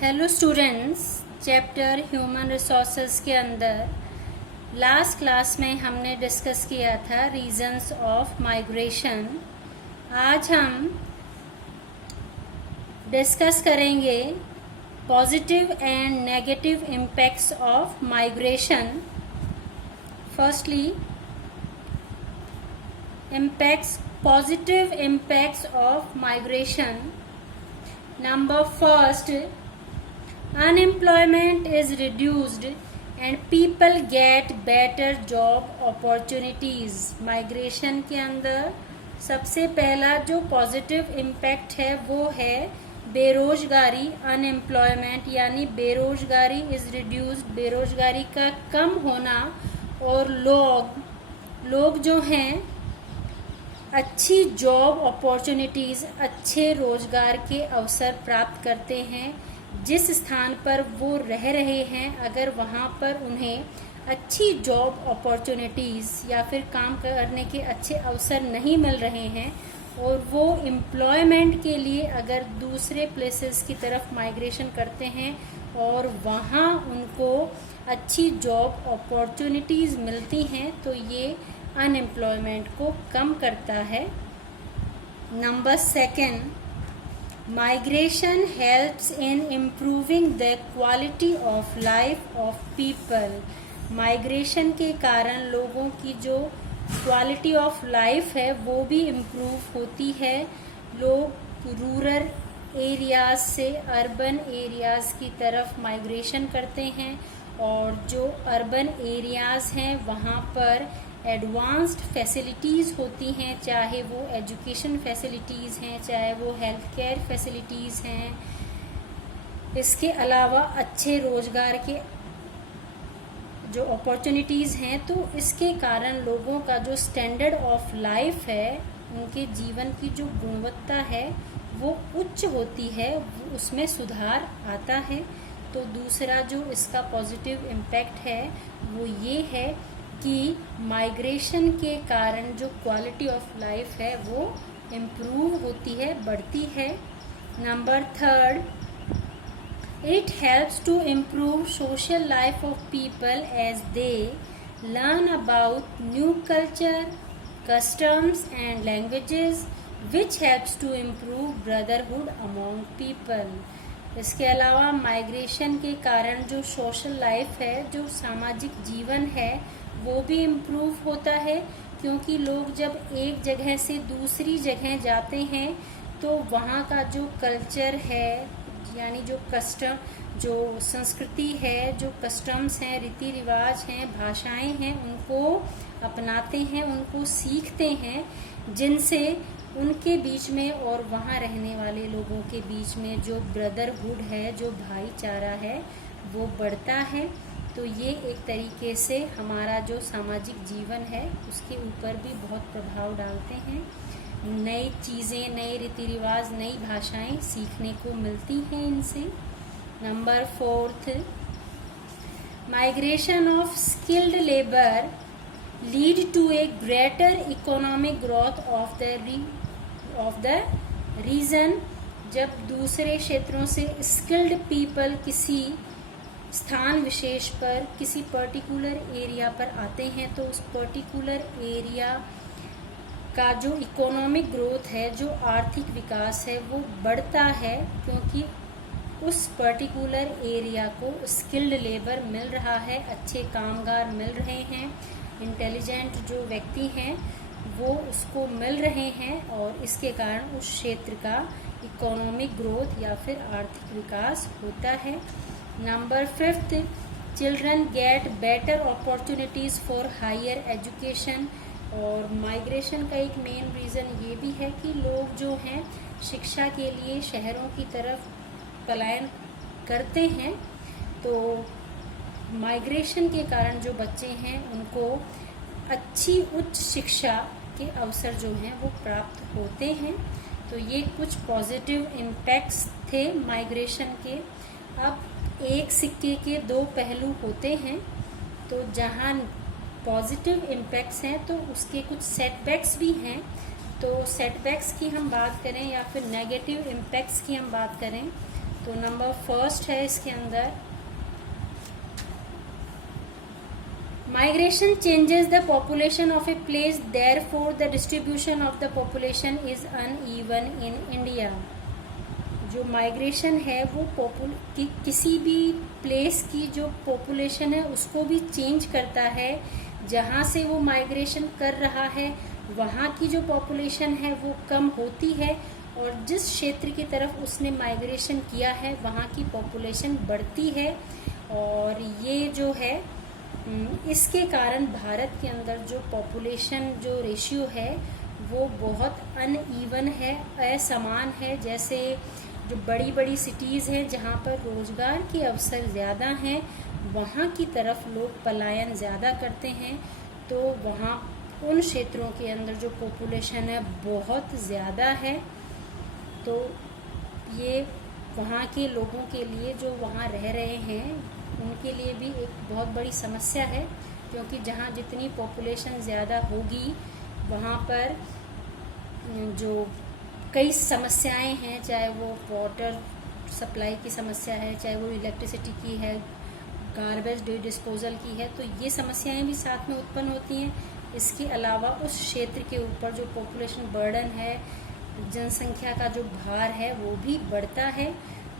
Hello students, chapter human resources के अंदर last class में हमने डिस्कस किया था रीजंस ऑफ माइग्रेशन। आज हम डिस्कस करेंगे positive and negative impacts of migration. Firstly, positive impacts of migration. Number first, unemployment is reduced and people get better job opportunities। Migration के अंदर सबसे पहला जो पॉजिटिव इम्पैक्ट है वो है बेरोजगारी, अनएम्प्लॉयमेंट यानी बेरोजगारी इज रिड्यूस्ड, बेरोजगारी का कम होना, और लोग जो हैं अच्छी जॉब अपॉर्चुनिटीज़, अच्छे रोजगार के अवसर प्राप्त करते हैं। जिस स्थान पर वो रह रहे हैं, अगर वहाँ पर उन्हें अच्छी जॉब अपॉर्चुनिटीज़ या फिर काम करने के अच्छे अवसर नहीं मिल रहे हैं और वो एम्प्लॉयमेंट के लिए अगर दूसरे प्लेसेस की तरफ माइग्रेशन करते हैं और वहाँ उनको अच्छी जॉब अपॉर्चुनिटीज़ मिलती हैं, तो ये अनएम्प्लॉयमेंट को कम करता है। Number second, migration helps in improving the quality of life of people. Migration के कारण लोगों की जो क्वालिटी ऑफ लाइफ है वो भी इम्प्रूव होती है। लोग रूरल एरियाज से अर्बन एरियाज की तरफ माइग्रेशन करते हैं और जो अर्बन एरियाज हैं वहाँ पर एडवांस्ड फैसिलिटीज़ होती हैं, चाहे वो एजुकेशन फैसिलिटीज़ हैं, चाहे वो हेल्थ केयर फैसिलिटीज़ हैं। इसके अलावा अच्छे रोजगार के जो अपॉर्चुनिटीज़ हैं, तो इसके कारण लोगों का जो स्टैंडर्ड ऑफ लाइफ है, उनके जीवन की जो गुणवत्ता है वो उच्च होती है, उसमें सुधार आता है। तो दूसरा जो इसका पॉजिटिव इम्पैक्ट है वो ये है कि माइग्रेशन के कारण जो क्वालिटी ऑफ लाइफ है वो इम्प्रूव होती है, बढ़ती है। Number third, it helps to improve social life of people as they learn about new culture, customs and languages which helps to improve brotherhood among people. इसके अलावा माइग्रेशन के कारण जो सोशल लाइफ है, जो सामाजिक जीवन है, वो भी इम्प्रूव होता है, क्योंकि लोग जब एक जगह से दूसरी जगह जाते हैं तो वहाँ का जो कल्चर है, यानी जो संस्कृति है, जो कस्टम्स हैं, रीति रिवाज हैं, भाषाएं हैं, उनको अपनाते हैं, उनको सीखते हैं, जिनसे उनके बीच में और वहाँ रहने वाले लोगों के बीच में जो ब्रदरहुड है, जो भाईचारा है, वो बढ़ता है। तो ये एक तरीके से हमारा जो सामाजिक जीवन है उसके ऊपर भी बहुत प्रभाव डालते हैं। नई चीज़ें, नए रीति रिवाज, नई भाषाएं सीखने को मिलती हैं इनसे। Number fourth, migration of skilled labour lead to a greater economic growth of the region. जब दूसरे क्षेत्रों से स्किल्ड पीपल किसी स्थान विशेष पर, किसी पर्टिकुलर एरिया पर आते हैं, तो उस पर्टिकुलर एरिया का जो इकोनॉमिक ग्रोथ है, जो आर्थिक विकास है, वो बढ़ता है, क्योंकि उस पर्टिकुलर एरिया को स्किल्ड लेबर मिल रहा है, अच्छे कामगार मिल रहे हैं, इंटेलिजेंट जो व्यक्ति हैं वो उसको मिल रहे हैं, और इसके कारण उस क्षेत्र का इकोनॉमिक ग्रोथ या फिर आर्थिक विकास होता है। Number fifth, children get better opportunities for higher education. और माइग्रेशन का एक मेन रीज़न ये भी है कि लोग जो हैं शिक्षा के लिए शहरों की तरफ पलायन करते हैं, तो माइग्रेशन के कारण जो बच्चे हैं उनको अच्छी उच्च शिक्षा के अवसर जो हैं वो प्राप्त होते हैं। तो ये कुछ पॉजिटिव इम्पैक्ट्स थे माइग्रेशन के। अब एक सिक्के के दो पहलू होते हैं, तो जहाँ पॉजिटिव इम्पैक्ट्स हैं तो उसके कुछ सेटबैक्स भी हैं। तो सेटबैक्स की हम बात करें या फिर नेगेटिव इम्पैक्ट्स की हम बात करें, तो नंबर फर्स्ट है इसके अंदर, migration changes the population of a place, therefore the distribution of the population is uneven in India. जो माइग्रेशन है वो किसी भी प्लेस की जो पॉपुलेशन है उसको भी चेंज करता है। जहाँ से वो माइग्रेशन कर रहा है वहाँ की जो पॉपुलेशन है वो कम होती है, और जिस क्षेत्र की तरफ उसने माइग्रेशन किया है वहाँ की पॉपुलेशन बढ़ती है। और ये जो है इसके कारण भारत के अंदर जो पॉपुलेशन जो रेशियो है वो बहुत अनइवन है, असमान है। जैसे जो बड़ी बड़ी सिटीज़ हैं जहाँ पर रोज़गार के अवसर ज़्यादा हैं वहाँ की तरफ लोग पलायन ज़्यादा करते हैं, तो वहाँ उन क्षेत्रों के अंदर जो पॉपुलेशन है बहुत ज़्यादा है। तो ये वहाँ के लोगों के लिए जो वहाँ रह रहे हैं उनके लिए भी एक बहुत बड़ी समस्या है, क्योंकि जहाँ जितनी पॉपुलेशन ज़्यादा होगी वहाँ पर जो कई समस्याएं हैं, चाहे वो वाटर सप्लाई की समस्या है, चाहे वो इलेक्ट्रिसिटी की है, गार्बेज डिस्पोजल की है, तो ये समस्याएं भी साथ में उत्पन्न होती हैं। इसके अलावा उस क्षेत्र के ऊपर जो पॉपुलेशन बर्डन है, जनसंख्या का जो भार है वो भी बढ़ता है।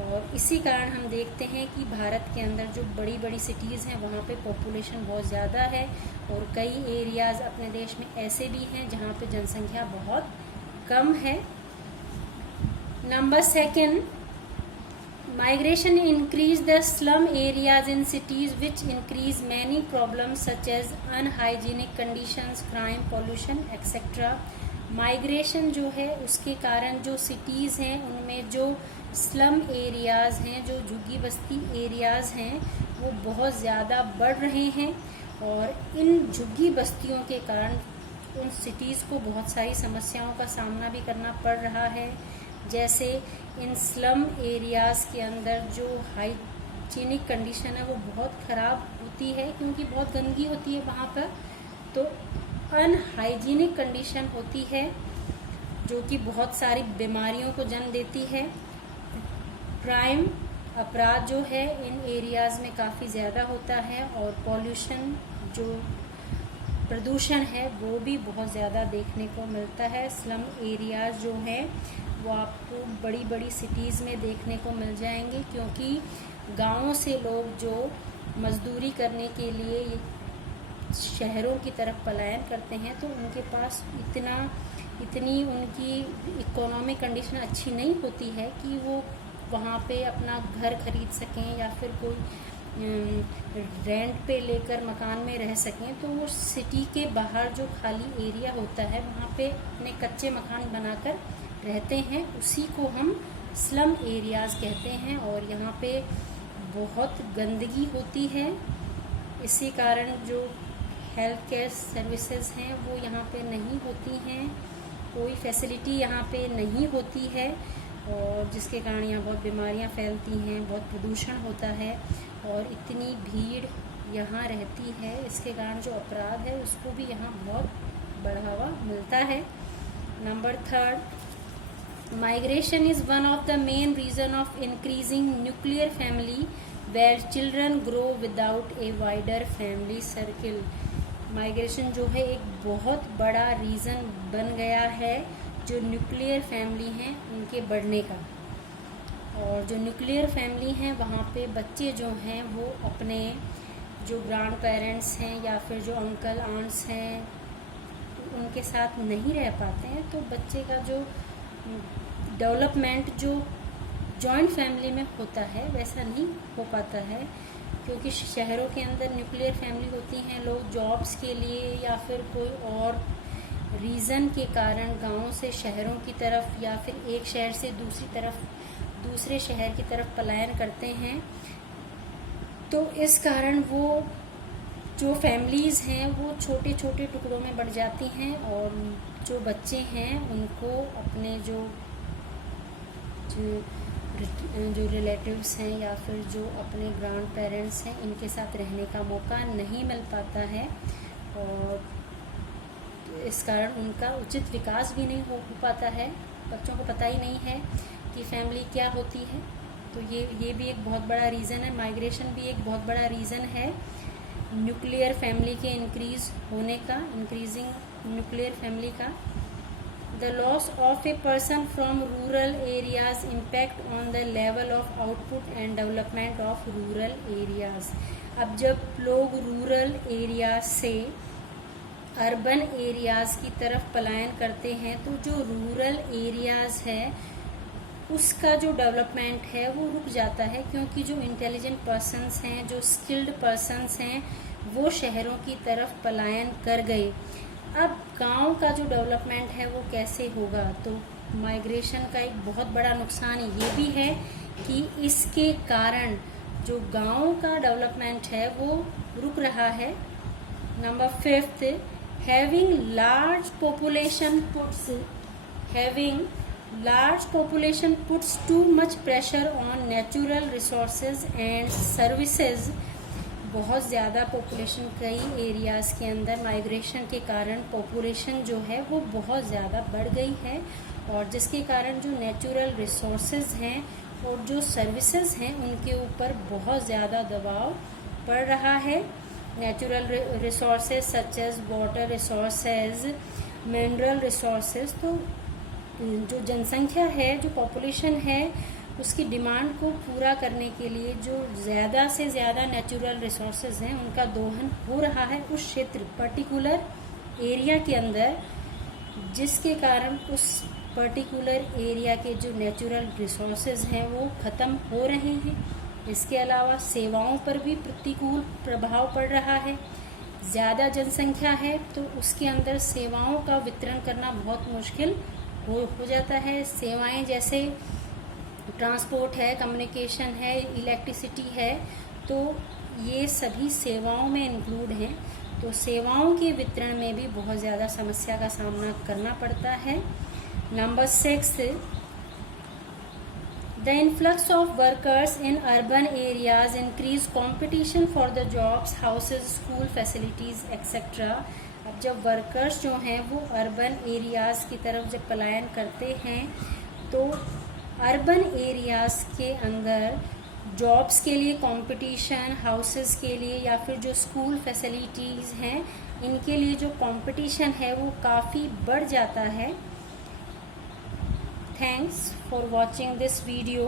और इसी कारण हम देखते हैं कि भारत के अंदर जो बड़ी बड़ी सिटीज़ हैं वहाँ पे पॉपुलेशन बहुत ज़्यादा है, और कई एरियाज़ अपने देश में ऐसे भी हैं जहाँ पे जनसंख्या बहुत कम है। Number second, migration increase the slum areas in cities which increase many problems such as unhygienic conditions, crime, pollution etcetera. Migration जो है उसके कारण जो सिटीज़ हैं उनमें जो स्लम एरियाज़ हैं, जो झुग्गी बस्ती एरियाज़ हैं वो बहुत ज़्यादा बढ़ रहे हैं, और इन झुग्गी बस्तियों के कारण उन सिटीज़ को बहुत सारी समस्याओं का सामना भी करना पड़ रहा है। जैसे इन स्लम एरियाज़ के अंदर जो हाइजीनिक कंडीशन है वो बहुत ख़राब होती है, क्योंकि बहुत गंदगी होती है वहाँ पर, तो अनहाइजीनिक कंडीशन होती है जो कि बहुत सारी बीमारियों को जन्म देती है। क्राइम, अपराध जो है इन एरियाज़ में काफ़ी ज़्यादा होता है, और पॉल्यूशन जो प्रदूषण है वो भी बहुत ज़्यादा देखने को मिलता है। स्लम एरियाज़ जो हैं वो आपको बड़ी बड़ी सिटीज़ में देखने को मिल जाएंगे, क्योंकि गाँवों से लोग जो मजदूरी करने के लिए शहरों की तरफ पलायन करते हैं तो उनके पास इतनी उनकी इकोनॉमिक कंडीशन अच्छी नहीं होती है कि वो वहाँ पे अपना घर खरीद सकें या फिर कोई रेंट पे लेकर मकान में रह सकें। तो वो सिटी के बाहर जो खाली एरिया होता है वहाँ पे अपने कच्चे मकान बनाकर रहते हैं, उसी को हम स्लम एरियाज़ कहते हैं। और यहाँ पे बहुत गंदगी होती है, इसी कारण जो हेल्थ केयर सर्विसेज हैं वो यहाँ पे नहीं होती हैं, कोई फैसिलिटी यहाँ पे नहीं होती है, और जिसके कारण यहाँ बहुत बीमारियाँ फैलती हैं, बहुत प्रदूषण होता है, और इतनी भीड़ यहाँ रहती है। इसके कारण जो अपराध है उसको भी यहाँ बहुत बढ़ावा मिलता है। Number third, migration is one of the main reason of increasing nuclear family where children grow without a wider family circle. Migration जो है एक बहुत बड़ा रीज़न बन गया है जो न्यूक्लियर फैमिली हैं उनके बढ़ने का। और जो न्यूक्लियर फैमिली हैं वहाँ पे बच्चे जो हैं वो अपने जो ग्रैंड पेरेंट्स हैं या फिर जो अंकल आंट्स हैं उनके साथ नहीं रह पाते हैं, तो बच्चे का जो डेवलपमेंट जो जॉइंट फैमिली में होता है वैसा नहीं हो पाता है, क्योंकि शहरों के अंदर न्यूक्लियर फैमिली होती हैं। लोग जॉब्स के लिए या फिर कोई और रीज़न के कारण गाँव से शहरों की तरफ या फिर एक शहर से दूसरे शहर की तरफ पलायन करते हैं। तो इस कारण वो जो फैमिलीज़ हैं वो छोटे छोटे टुकड़ों में बढ़ जाती हैं, और जो बच्चे हैं उनको अपने जो रिलेटिव्स हैं या फिर जो अपने ग्रैंड पेरेंट्स हैं इनके साथ रहने का मौका नहीं मिल पाता है, और इस कारण उनका उचित विकास भी नहीं हो पाता है। बच्चों को पता ही नहीं है कि फैमिली क्या होती है, तो ये भी एक बहुत बड़ा रीज़न है। माइग्रेशन भी एक बहुत बड़ा रीज़न है न्यूक्लियर फैमिली के इंक्रीज होने का, इंक्रीजिंग न्यूक्लियर फैमिली का। The loss of a person from rural areas impact on the level of output and development of rural areas. अब जब लोग रूरल एरिया से अर्बन एरियाज की तरफ पलायन करते हैं तो जो रूरल एरियाज है उसका जो डेवलपमेंट है वो रुक जाता है, क्योंकि जो इंटेलिजेंट पर्सन्स हैं, जो स्किल्ड पर्सन्स हैं, वो शहरों की तरफ पलायन कर गए। अब गांव का जो डेवलपमेंट है वो कैसे होगा? तो माइग्रेशन का एक बहुत बड़ा नुकसान ये भी है कि इसके कारण जो गांव का डेवलपमेंट है वो रुक रहा है। Number 5, having large population puts too much pressure on natural resources and services। बहुत ज़्यादा पॉपुलेशन कई एरियाज़ के अंदर माइग्रेशन के कारण पॉपुलेशन जो है वो बहुत ज़्यादा बढ़ गई है, और जिसके कारण जो नेचुरल रिसोर्सेज हैं और जो सर्विसेज हैं उनके ऊपर बहुत ज़्यादा दबाव पड़ रहा है। Natural resources such as water resources, mineral resources. तो जो जनसंख्या है, जो पॉपुलेशन है, उसकी डिमांड को पूरा करने के लिए जो ज़्यादा से ज़्यादा नेचुरल रिसोर्सेज हैं उनका दोहन हो रहा है उस क्षेत्र, पर्टिकुलर एरिया के अंदर, जिसके कारण उस पर्टिकुलर एरिया के जो नेचुरल रिसोर्सेज हैं वो ख़त्म हो रहे हैं। इसके अलावा सेवाओं पर भी प्रतिकूल प्रभाव पड़ रहा है। ज़्यादा जनसंख्या है तो उसके अंदर सेवाओं का वितरण करना बहुत मुश्किल हो जाता है। सेवाएं जैसे ट्रांसपोर्ट है, कम्युनिकेशन है, इलेक्ट्रिसिटी है, तो ये सभी सेवाओं में इंक्लूड हैं। तो सेवाओं के वितरण में भी बहुत ज़्यादा समस्या का सामना करना पड़ता है। Number 6, the influx of workers in urban areas increase competition for the jobs, houses, school facilities etcetera. अब जब वर्कर्स जो हैं वो अर्बन एरियाज़ की तरफ जब पलायन करते हैं तो अर्बन एरियाज़ के अंदर जॉब्स के लिए कंपटीशन, हाउसेस के लिए या फिर जो स्कूल फैसिलिटीज़ हैं इनके लिए जो कंपटीशन है वो काफ़ी बढ़ जाता है। Thanks for watching this video.